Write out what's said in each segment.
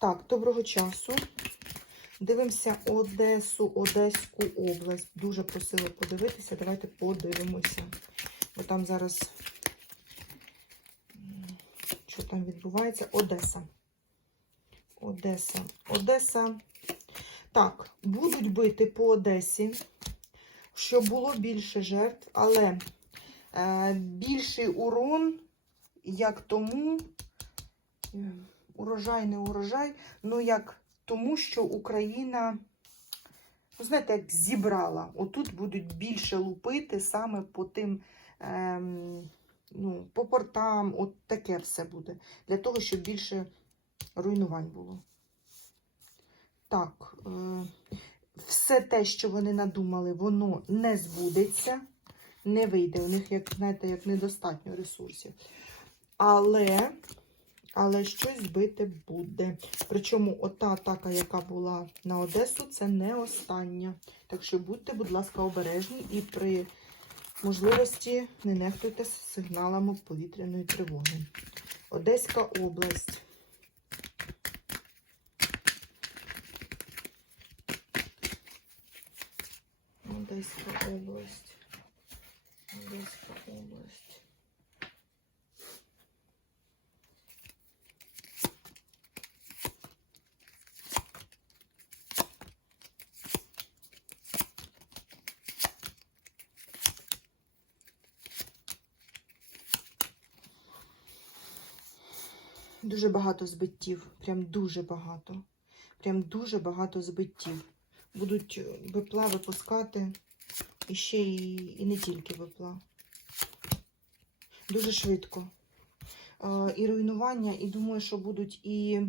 Так, доброго часу. Дивимося Одесу, Одеську область. Дуже просила подивитися. Давайте подивимося. Бо там зараз, що там відбувається? Одеса. Одеса. Одеса. Так, будуть бити по Одесі, щоб було більше жертв, але е, більший урон, як тому, урожай, не урожай, ну як тому, що Україна, ну, знаєте, як зібрала. Отут будуть більше лупити саме по тим, ем, ну, по портам, от таке все буде. Для того, щоб більше руйнувань було. Так, е, все те, що вони надумали, воно не збудеться, не вийде. У них, як знаєте, як недостатньо ресурсів. Але, але щось збити буде. Причому ота атака, яка була на Одесу, це не остання. Так що будьте, будь ласка, обережні і при можливості не нехтуйте сигналами повітряної тривоги. Одеська область. Одеська область. Одеська область. Дуже багато збиттів. Прям дуже багато. Прям дуже багато збиттів. Будуть е, випла випускати і ще і, і не тільки випла. Дуже швидко. Е, і руйнування, і думаю, що будуть і,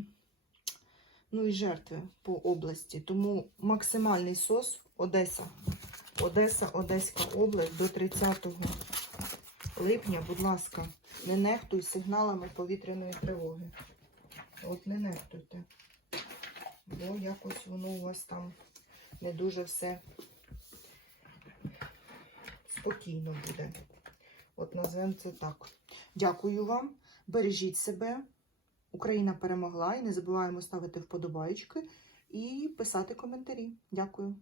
ну, і жертви по області. Тому максимальний сос Одеса. Одеса, Одеська область до 30 липня, будь ласка, не нехтуй сигналами повітряної тривоги. От не нехтуйте. Бо якось воно у вас там не дуже все спокійно буде. От назвемо це так. Дякую вам. Бережіть себе. Україна перемогла. І не забуваємо ставити вподобайки і писати коментарі. Дякую.